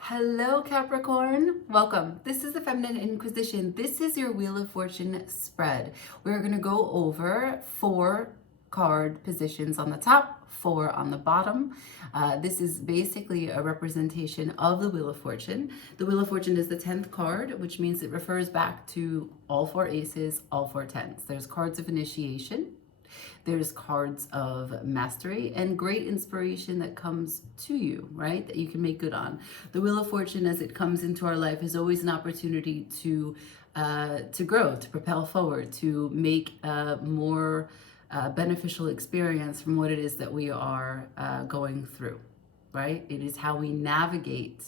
Hello, Capricorn. Welcome. This is the Feminine Inquisition. This is your Wheel of Fortune spread. We're going to go over 4 card positions on the top, 4 on the bottom. This is basically a representation of the Wheel of Fortune. The Wheel of Fortune is the 10th card, which means it refers back to all 4 aces, all 4 tens. There's cards of initiation. There's cards of mastery and great inspiration that comes to you, right? That you can make good on. The Wheel of Fortune, as it comes into our life, is always an opportunity to grow, to propel forward, to make a more beneficial experience from what it is that we are going through, right? It is how we navigate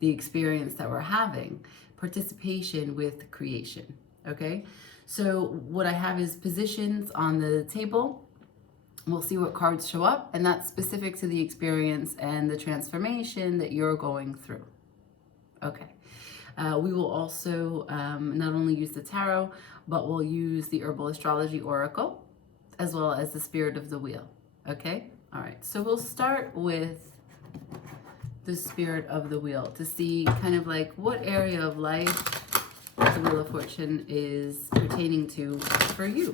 the experience that we're having, participation with creation, okay? So what I have is positions on the table. We'll see what cards show up, and that's specific to the experience and the transformation that you're going through. Okay. We will also not only use the tarot, but we'll use the Herbal Astrology Oracle, as well as the Spirit of the Wheel. Okay? All right. So we'll start with the Spirit of the Wheel to see kind of like what area of life the Wheel of Fortune is pertaining to for you,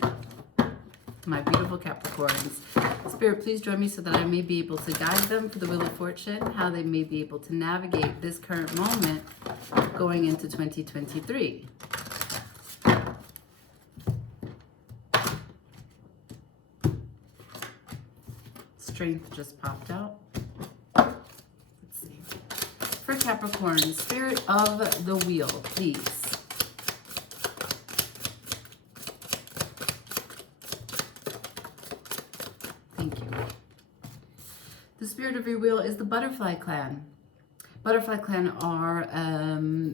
my beautiful Capricorns. Spirit, please join me so that I may be able to guide them for the Wheel of Fortune, how they may be able to navigate this current moment going into 2023. Strength just popped out. Let's see. For Capricorn, Spirit of the Wheel, please. The Spirit of your Wheel is the Butterfly Clan. Butterfly Clan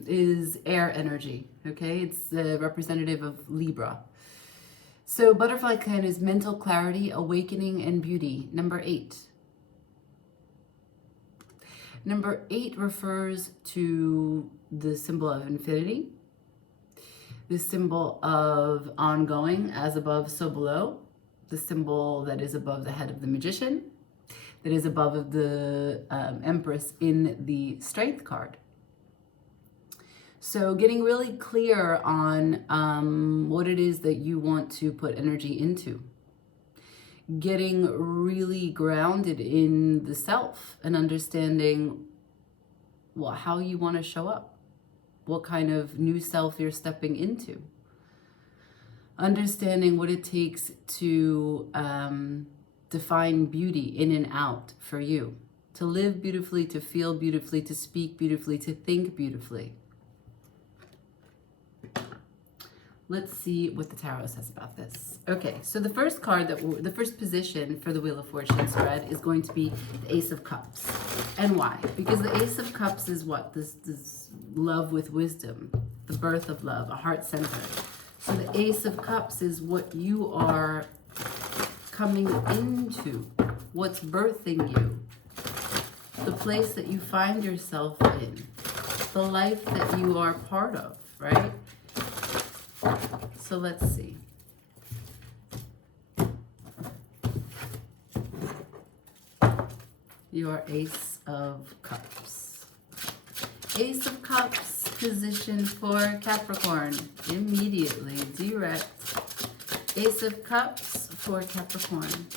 is air energy, okay? It's the representative of Libra. So Butterfly Clan is mental clarity, awakening, and beauty. Number 8. Number 8 refers to the symbol of infinity, the symbol of ongoing, as above, so below, the symbol that is above the head of the magician, that is above of the Empress in the Strength card. So getting really clear on what it is that you want to put energy into. Getting really grounded in the self and understanding how you want to show up. What kind of new self you're stepping into. Understanding what it takes to define beauty in and out for you. To live beautifully, to feel beautifully, to speak beautifully, to think beautifully. Let's see what the tarot says about this. Okay, so the first card, the first position for the Wheel of Fortune spread is going to be the Ace of Cups. And why? Because the Ace of Cups is what? This love with wisdom, the birth of love, a heart center. So the Ace of Cups is what you are coming into, what's birthing you, the place that you find yourself in, the life that you are part of, right? So let's see. Your Ace of Cups. Ace of Cups position for Capricorn. Immediately, direct. Ace of Cups for Capricorn.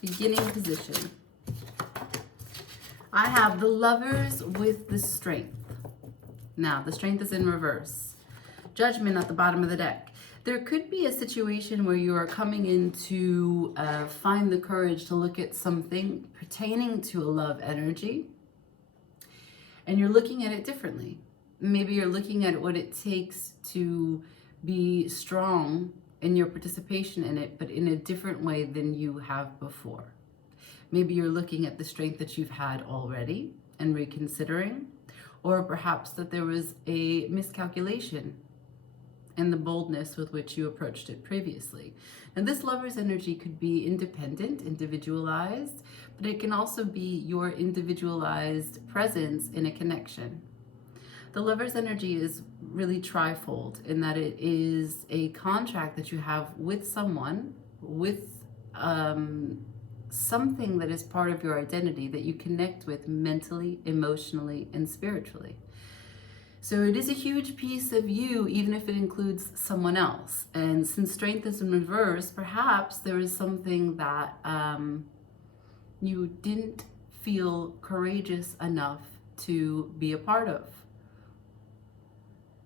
Beginning position. I have the Lovers with the Strength. Now, the Strength is in reverse. Judgment at the bottom of the deck. There could be a situation where you are coming in to find the courage to look at something pertaining to a love energy, and you're looking at it differently. Maybe you're looking at what it takes to be strong in your participation in it, but in a different way than you have before. Maybe you're looking at the strength that you've had already and reconsidering, or perhaps that there was a miscalculation and the boldness with which you approached it previously. And this Lover's energy could be independent, individualized, but it can also be your individualized presence in a connection. The Lover's energy is really trifold in that it is a contract that you have with someone, with something that is part of your identity that you connect with mentally, emotionally, and spiritually. So it is a huge piece of you, even if it includes someone else. And since strength is in reverse, perhaps there is something that you didn't feel courageous enough to be a part of.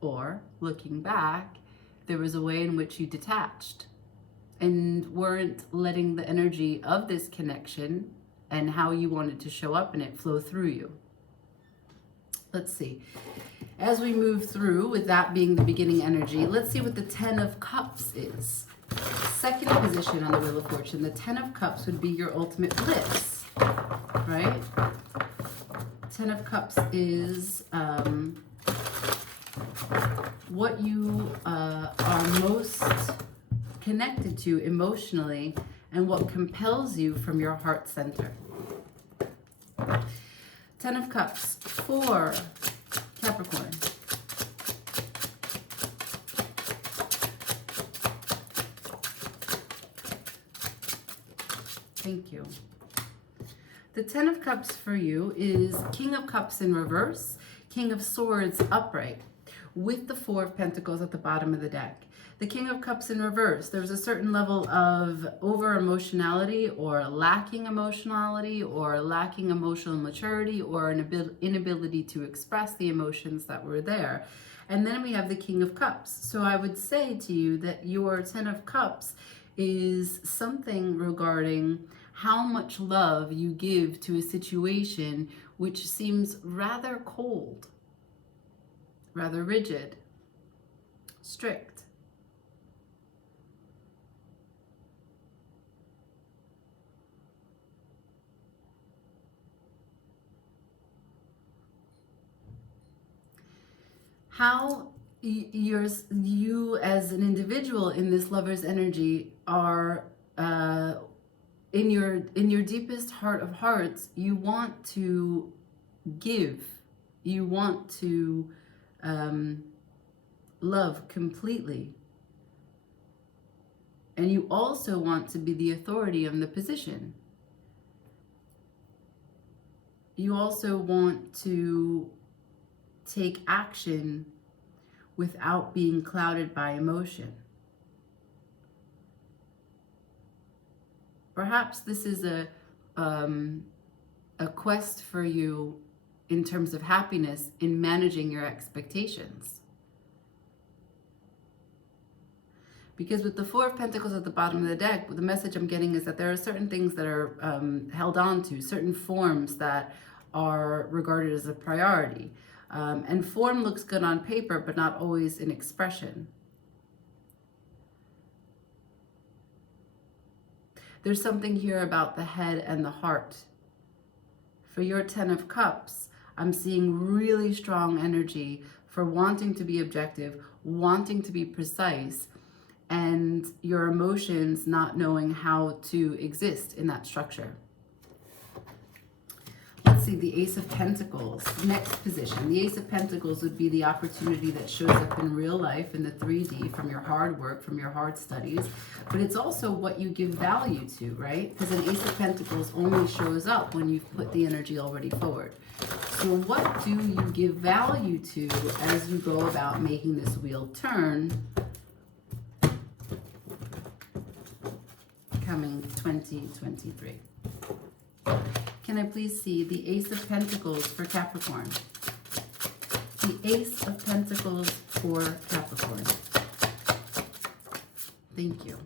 Or, looking back, there was a way in which you detached and weren't letting the energy of this connection and how you wanted to show up in it flow through you. Let's see. As we move through, with that being the beginning energy, let's see what the Ten of Cups is. Second position on the Wheel of Fortune, the Ten of Cups would be your ultimate bliss, right? Ten of Cups is what you are most connected to emotionally and what compels you from your heart center. Ten of Cups for Capricorn. Thank you. The Ten of Cups for you is King of Cups in reverse, King of Swords upright, with the Four of Pentacles at the bottom of the deck. The King of Cups in reverse, there's a certain level of over-emotionality or lacking emotionality or lacking emotional maturity or an inability to express the emotions that were there. And then we have the King of Cups. So I would say to you that your Ten of Cups is something regarding how much love you give to a situation which seems rather cold, rather rigid, strict. How you as an individual in this lover's energy are in your deepest heart of hearts, you want to give, you want to love completely, and you also want to be the authority on the position. You also want to take action without being clouded by emotion. Perhaps this is a quest for you in terms of happiness in managing your expectations. Because with the Four of Pentacles at the bottom of the deck, the message I'm getting is that there are certain things that are held on to, certain forms that are regarded as a priority. And form looks good on paper, but not always in expression. There's something here about the head and the heart. For your Ten of Cups, I'm seeing really strong energy for wanting to be objective, wanting to be precise, and your emotions not knowing how to exist in that structure. Let's see, the Ace of Pentacles, next position. The Ace of Pentacles would be the opportunity that shows up in real life in the 3D from your hard work, from your hard studies, but it's also what you give value to, right? Because an Ace of Pentacles only shows up when you've put the energy already forward. So what do you give value to as you go about making this wheel turn coming 2023? Can I please see the Ace of Pentacles for Capricorn? The Ace of Pentacles for Capricorn. Thank you.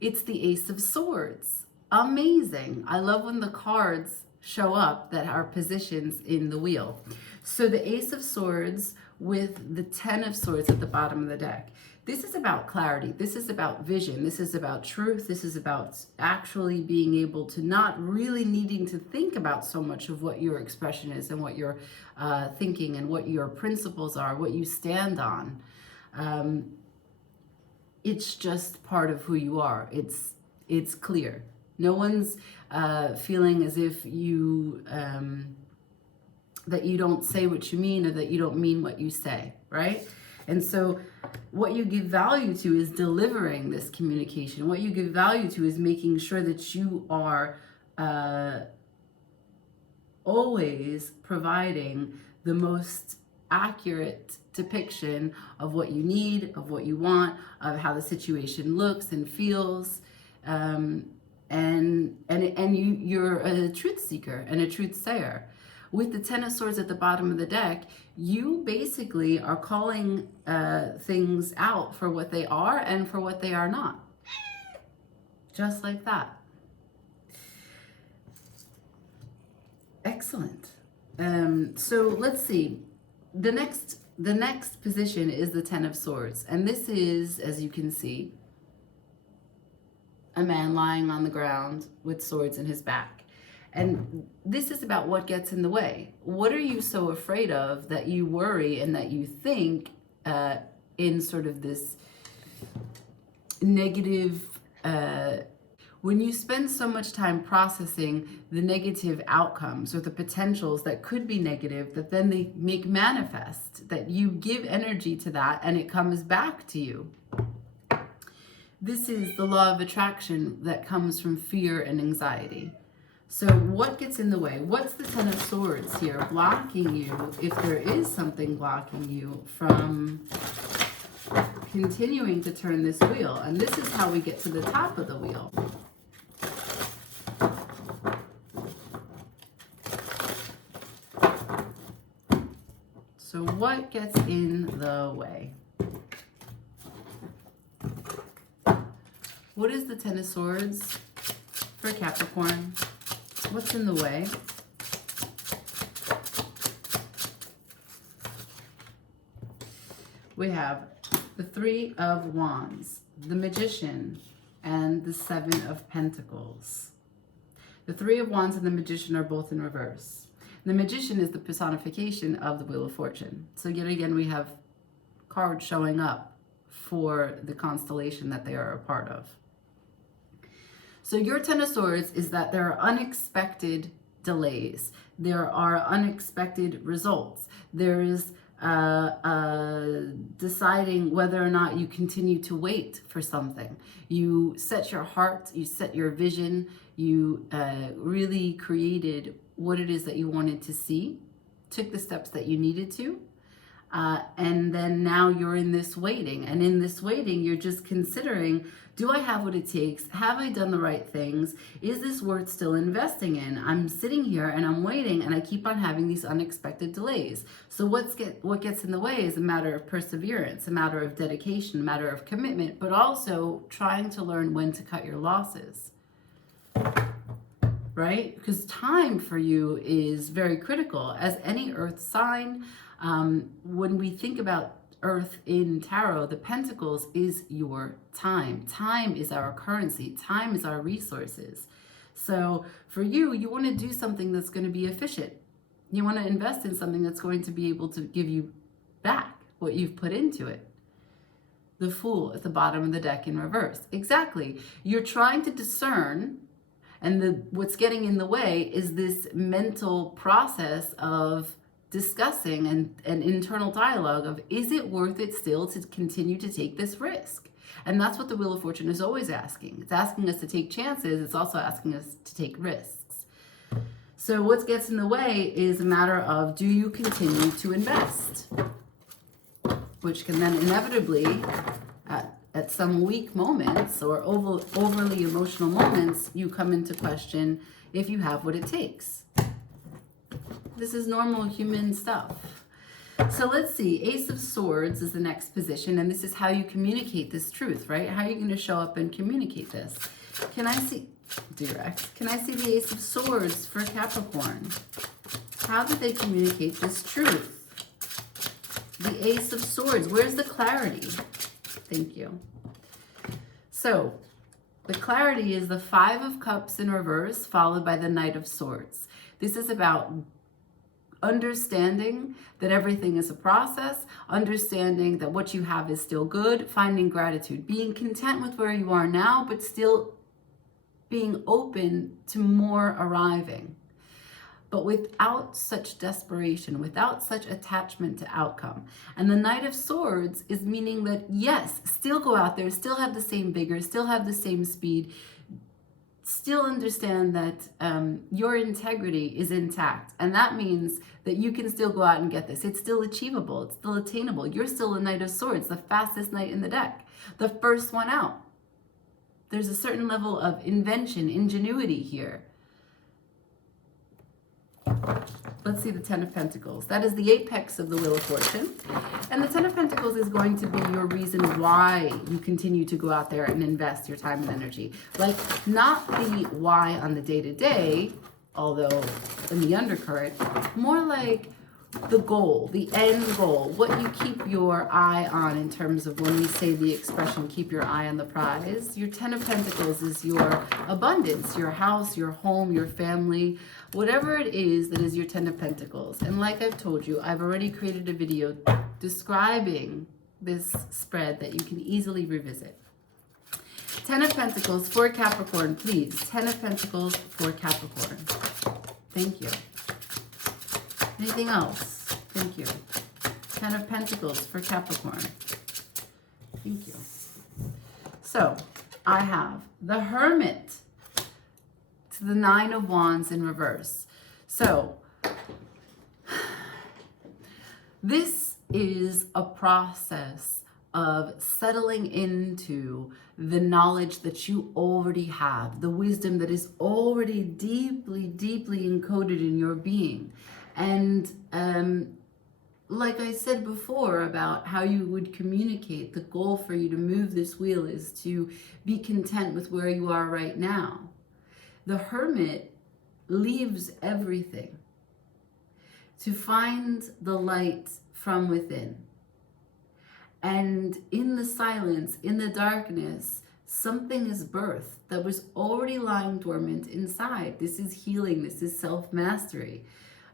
It's the Ace of Swords. Amazing. I love when the cards show up that are positions in the wheel. So the Ace of Swords with the Ten of Swords at the bottom of the deck. This is about clarity. This is about vision. This is about truth. This is about actually being able to not really needing to think about so much of what your expression is and what you're thinking and what your principles are, what you stand on. It's just part of who you are. It's clear. No one's feeling as if you that you don't say what you mean or that you don't mean what you say, right? And so what you give value to is delivering this communication. What you give value to is making sure that you are always providing the most accurate depiction of what you need, of what you want, of how the situation looks and feels. You're a truth seeker and a truth sayer. With the Ten of Swords at the bottom of the deck, you basically are calling things out for what they are and for what they are not. Just like that. Excellent. So let's see. The next position is the Ten of Swords. And this is, as you can see, a man lying on the ground with swords in his back. And this is about what gets in the way. What are you so afraid of that you worry and that you think in sort of this negative, when you spend so much time processing the negative outcomes or the potentials that could be negative, that then they make manifest, that you give energy to that and it comes back to you. This is the law of attraction that comes from fear and anxiety. So what gets in the way? What's the Ten of Swords here blocking you, if there is something blocking you from continuing to turn this wheel? And this is how we get to the top of the wheel. So what gets in the way? What is the Ten of Swords for Capricorn? What's in the way? We have the Three of Wands, the Magician, and the Seven of Pentacles. The Three of Wands and the Magician are both in reverse. The Magician is the personification of the Wheel of Fortune. So yet again, we have cards showing up for the constellation that they are a part of. So your Ten of Swords is that there are unexpected delays. There are unexpected results. There's deciding whether or not you continue to wait for something. You set your heart, you set your vision, you really created what it is that you wanted to see, took the steps that you needed to, and then now you're in this waiting. And in this waiting, you're just considering, do I have what it takes? Have I done the right things? Is this worth still investing in? I'm sitting here and I'm waiting and I keep on having these unexpected delays. So what gets in the way is a matter of perseverance, a matter of dedication, a matter of commitment, but also trying to learn when to cut your losses, right? Because time for you is very critical. As any earth sign, when we think about Earth in tarot, the pentacles is your time. Time is our currency. Time is our resources. So for you, you want to do something that's going to be efficient. You want to invest in something that's going to be able to give you back what you've put into it. The Fool at the bottom of the deck in reverse. Exactly. You're trying to discern, and what's getting in the way is this mental process of discussing and internal dialogue of, is it worth it still to continue to take this risk? And that's what the Wheel of Fortune is always asking. It's asking us to take chances. It's also asking us to take risks. So what gets in the way is a matter of, do you continue to invest? Which can then inevitably, at some weak moments or overly emotional moments, you come into question if you have what it takes. This is normal human stuff. So let's see, Ace of Swords is the next position, and this is how you communicate this truth, right? How are you going to show up and communicate this? Can I see, direct, can I see the Ace of Swords for Capricorn? How do they communicate this truth? The Ace of Swords, where's the clarity? Thank you. So, the clarity is the Five of Cups in reverse, followed by the Knight of Swords. This is about understanding that everything is a process, understanding that what you have is still good, finding gratitude, being content with where you are now, but still being open to more arriving. but without such desperation, without such attachment to outcome. And the Knight of Swords is meaning that, yes, still go out there, still have the same vigor, still have the same speed, still understand that your integrity is intact. And that means that you can still go out and get this. It's still achievable. It's still attainable. You're still a Knight of Swords, the fastest knight in the deck, the first one out. There's a certain level of invention, ingenuity here. Let's see the Ten of Pentacles. That is the apex of the Wheel of Fortune. And the Ten of Pentacles is going to be your reason why you continue to go out there and invest your time and energy. Like, not the why on the day-to-day, although in the undercurrent, more like the goal, the end goal, what you keep your eye on in terms of when we say the expression, keep your eye on the prize. Your Ten of Pentacles is your abundance, your house, your home, your family, whatever it is that is your Ten of Pentacles. And like I've told you, I've already created a video describing this spread that you can easily revisit. Ten of Pentacles for Capricorn, please. Ten of Pentacles for Capricorn. Thank you. Anything else? Thank you. Ten of Pentacles for Capricorn. Thank you. So, I have the Hermit to the Nine of Wands in reverse. So, this is a process of settling into the knowledge that you already have, the wisdom that is already deeply, deeply encoded in your being. And like I said before about how you would communicate, the goal for you to move this wheel is to be content with where you are right now. The Hermit leaves everything to find the light from within. And in the silence, in the darkness, something is birthed that was already lying dormant inside. This is healing. This is self-mastery.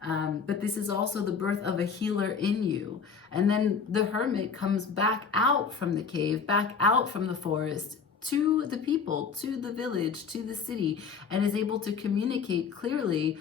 But this is also the birth of a healer in you. And then the Hermit comes back out from the cave, back out from the forest, to the people, to the village, to the city, and is able to communicate clearly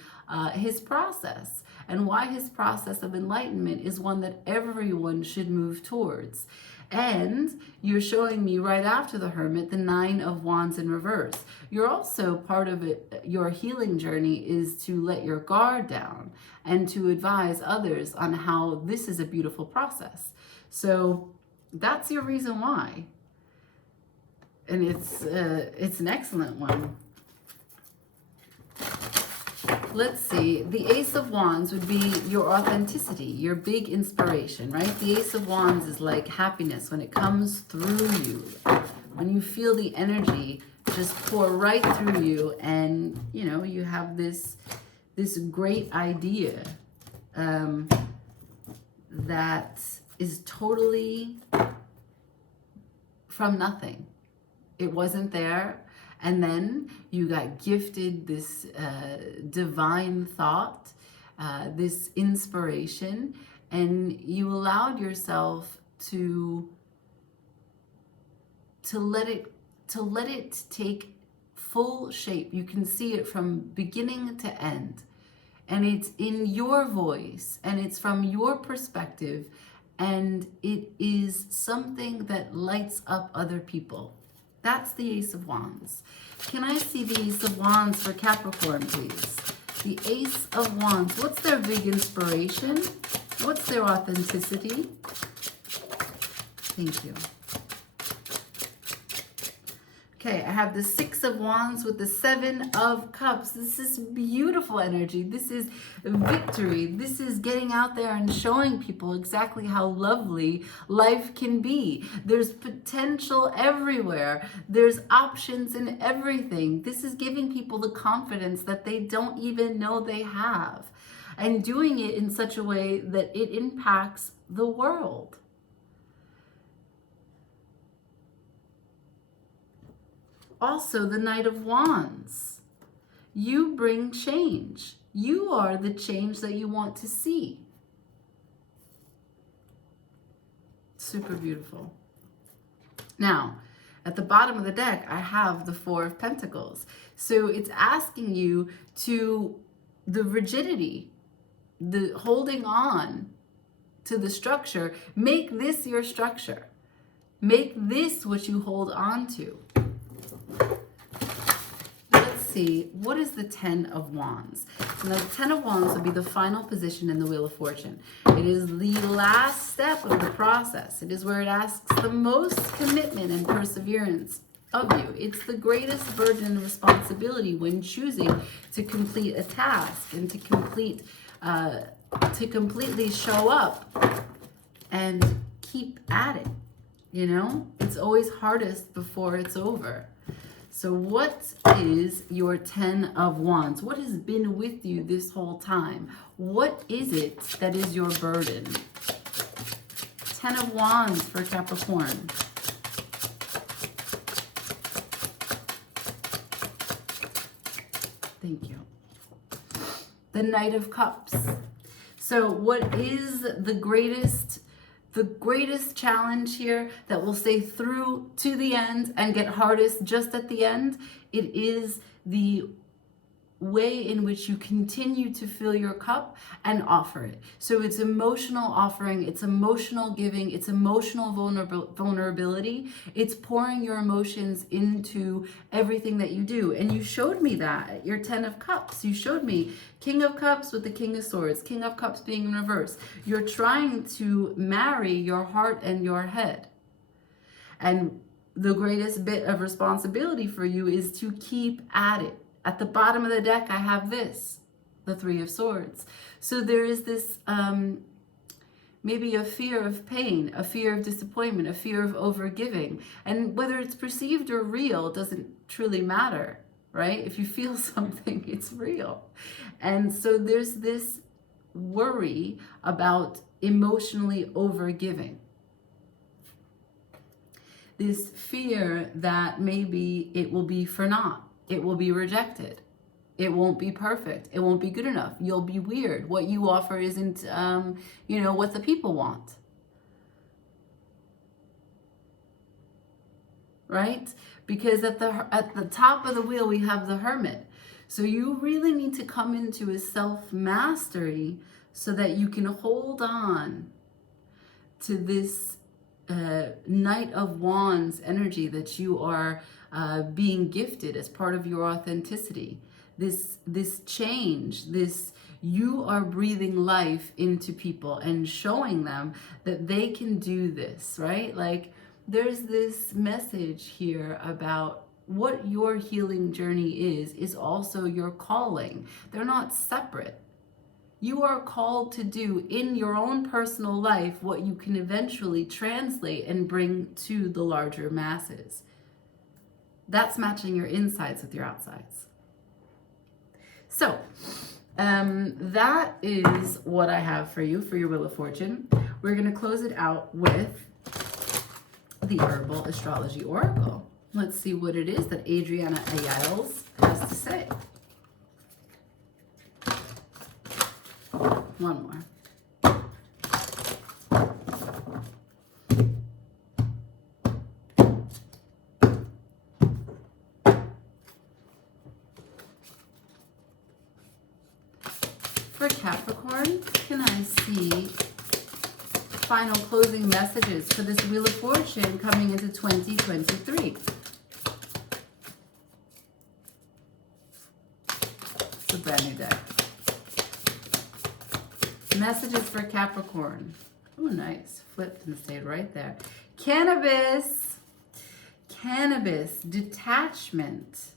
his process, and why his process of enlightenment is one that everyone should move towards. And you're showing me right after the Hermit, the Nine of Wands in reverse. You're also part of it, your healing journey is to let your guard down and to advise others on how this is a beautiful process. So that's your reason why. And it's an excellent one. Let's see, the Ace of Wands would be your authenticity, your big inspiration, right? The Ace of Wands is like happiness when it comes through you, when you feel the energy just pour right through you, and you know, you have this great idea that is totally from nothing. It wasn't there. And then you got gifted this divine thought, this inspiration, and you allowed yourself to let it take full shape. You can see it from beginning to end, and it's in your voice, and it's from your perspective, and it is something that lights up other people. That's the Ace of Wands. Can I see the Ace of Wands for Capricorn, please? The Ace of Wands. What's their big inspiration? What's their authenticity? Thank you. Okay, I have the Six of Wands with the Seven of Cups. This is beautiful energy. This is victory. This is getting out there and showing people exactly how lovely life can be. There's potential everywhere. There's options in everything. This is giving people the confidence that they don't even know they have, and doing it in such a way that it impacts the world. Also, the Knight of Wands. You bring change. You are the change that you want to see. Super beautiful. Now, at the bottom of the deck, I have the Four of Pentacles. So it's asking you to the rigidity, the holding on to the structure. Make this your structure. Make this what you hold on to. Let's see, what is the 10 of Wands? So the 10 of Wands will be the final position in the Wheel of Fortune. It is the last step of the process. It is where it asks the most commitment and perseverance of you. It's the greatest burden and responsibility when choosing to complete a task and to completely show up and keep at it. You know, it's always hardest before it's over. So what is your 10 of Wands? What has been with you this whole time? What is it that is your burden? 10 of Wands for Capricorn. Thank you. The Knight of Cups. So what is the greatest challenge here that will stay through to the end and get hardest just at the end? It is the way in which you continue to fill your cup and offer it. So it's emotional offering, it's emotional giving, it's emotional vulnerability. It's pouring your emotions into everything that you do. And you showed me that at your 10 of Cups. You showed me King of Cups with the King of Swords, King of Cups being in reverse. You're trying to marry your heart and your head. And the greatest bit of responsibility for you is to keep at it. At the bottom of the deck, I have this, the Three of Swords. So there is this maybe a fear of pain, a fear of disappointment, a fear of overgiving. And whether it's perceived or real doesn't truly matter, right? If you feel something, it's real. And so there's this worry about emotionally overgiving. This fear that maybe it will be for naught. It will be rejected. It won't be perfect. It won't be good enough. You'll be weird. What you offer isn't, what the people want. Right? Because at the top of the wheel, we have the Hermit. So you really need to come into a self-mastery so that you can hold on to this Knight of Wands energy that you are being gifted as part of your authenticity. This change, you are breathing life into people and showing them that they can do this, right? Like there's this message here about what your healing journey is also your calling. They're not separate. You are called to do in your own personal life what you can eventually translate and bring to the larger masses. That's matching your insides with your outsides. So, that is what I have for you for your Wheel of Fortune. We're going to close it out with the Herbal Astrology Oracle. Let's see what it is that Adriana Ayales has to say. One more. For Capricorn, can I see final closing messages for this Wheel of Fortune coming into 2023? It's a brand new deck. Messages for Capricorn. Oh, nice. Flipped and stayed right there. Cannabis. Cannabis. Detachment.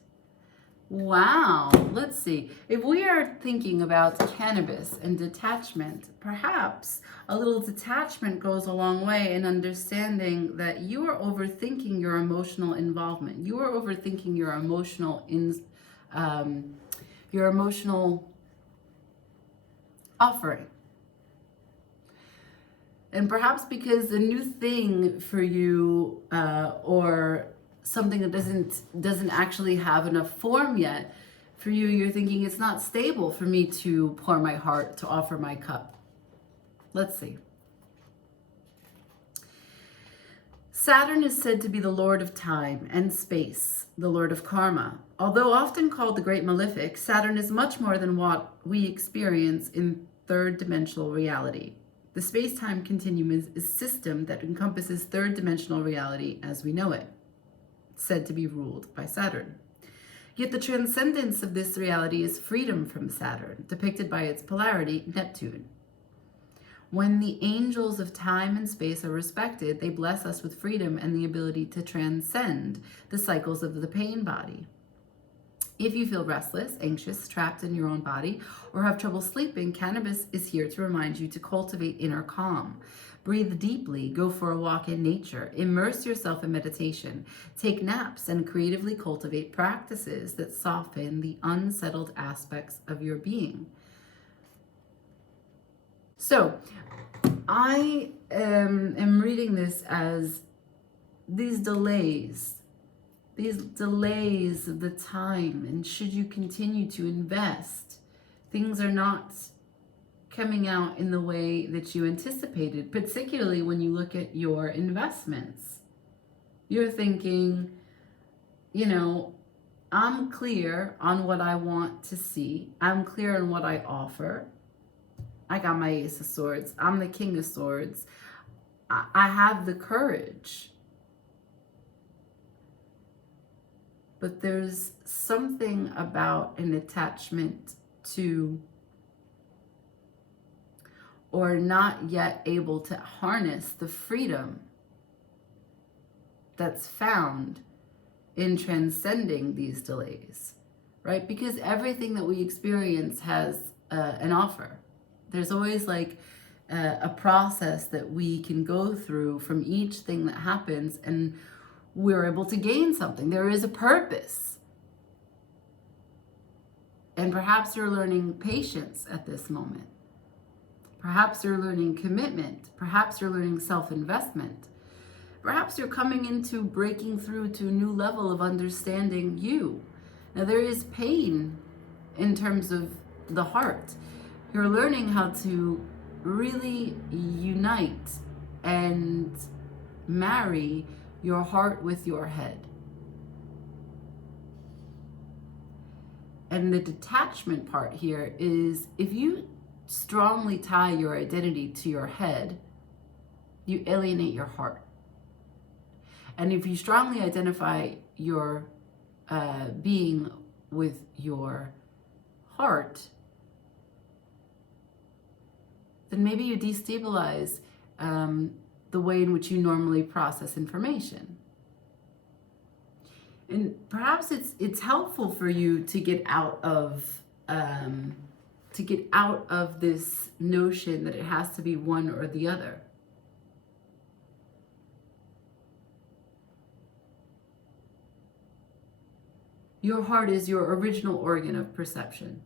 Wow. Let's see. If we are thinking about cannabis and detachment, perhaps a little detachment goes a long way in understanding that you are overthinking your emotional involvement. You are overthinking your emotional offering. And perhaps because a new thing for you or something that doesn't actually have enough form yet, for you, you're thinking it's not stable for me to pour my heart, to offer my cup. Let's see. Saturn is said to be the lord of time and space, the lord of karma. Although often called the great malefic, Saturn is much more than what we experience in third dimensional reality. The space-time continuum is a system that encompasses third dimensional reality as we know it, said to be ruled by Saturn. Yet the transcendence of this reality is freedom from Saturn, depicted by its polarity, Neptune. When the angels of time and space are respected, they bless us with freedom and the ability to transcend the cycles of the pain body. If you feel restless, anxious, trapped in your own body, or have trouble sleeping, cannabis is here to remind you to cultivate inner calm. Breathe deeply, go for a walk in nature, immerse yourself in meditation, take naps, and creatively cultivate practices that soften the unsettled aspects of your being. So, I am reading this as these delays of the time, and should you continue to invest, things are not coming out in the way that you anticipated, particularly when you look at your investments. You're thinking, you know, I'm clear on what I want to see. I'm clear on what I offer. I got my Ace of Swords. I'm the King of Swords. I have the courage. But there's something about an attachment to, or not yet able to harness the freedom that's found in transcending these delays, right? Because everything that we experience has an offer. There's always like a process that we can go through from each thing that happens, and we're able to gain something. There is a purpose. And perhaps you're learning patience at this moment. Perhaps you're learning commitment. Perhaps you're learning self-investment. Perhaps you're coming into breaking through to a new level of understanding you. Now, there is pain in terms of the heart. You're learning how to really unite and marry your heart with your head. And the detachment part here is, if you strongly tie your identity to your head, you alienate your heart. And if you strongly identify your being with your heart, then maybe you destabilize the way in which you normally process information. And perhaps it's helpful for you to get out of this notion that it has to be one or the other. Your heart is your original organ of perception.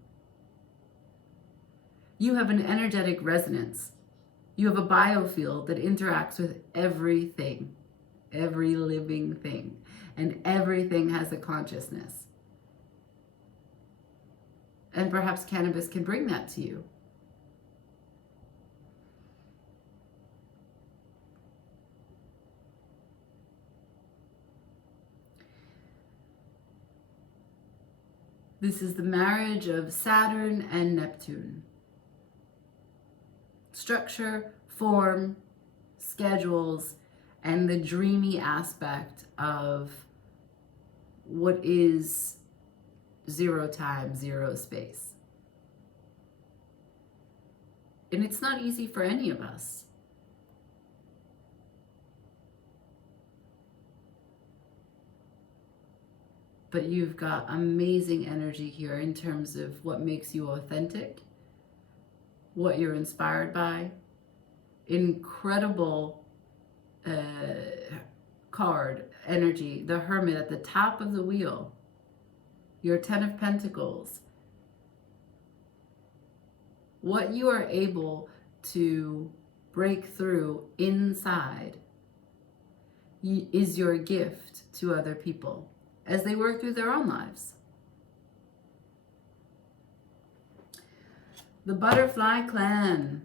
You have an energetic resonance. You have a biofield that interacts with everything, every living thing, and everything has a consciousness. And perhaps cannabis can bring that to you. This is the marriage of Saturn and Neptune. Structure, form, schedules, and the dreamy aspect of what is zero time, zero space. And it's not easy for any of us. But you've got amazing energy here in terms of what makes you authentic, what you're inspired by. Incredible card energy, the Hermit at the top of the wheel, your 10 of Pentacles. What you are able to break through inside is your gift to other people as they work through their own lives. The Butterfly Clan.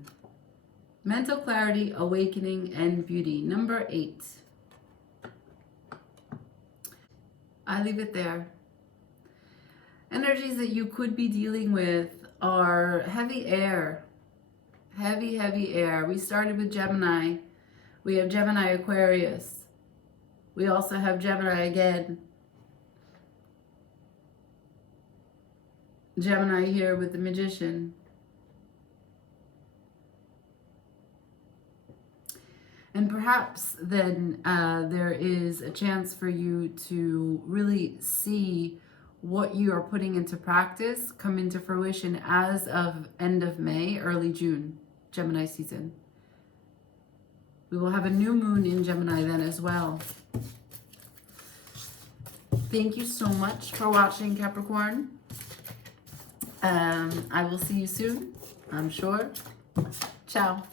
Mental clarity, awakening, and beauty. Number 8. I leave it there. Energies that you could be dealing with are heavy air. Heavy air. We started with Gemini. We have Gemini Aquarius. We also have Gemini again. Gemini here with the Magician. And perhaps then there is a chance for you to really see what you are putting into practice come into fruition as of end of May, early June, Gemini season. We will have a new moon in Gemini then as well. Thank you so much for watching, Capricorn. I will see you soon, I'm sure. Ciao.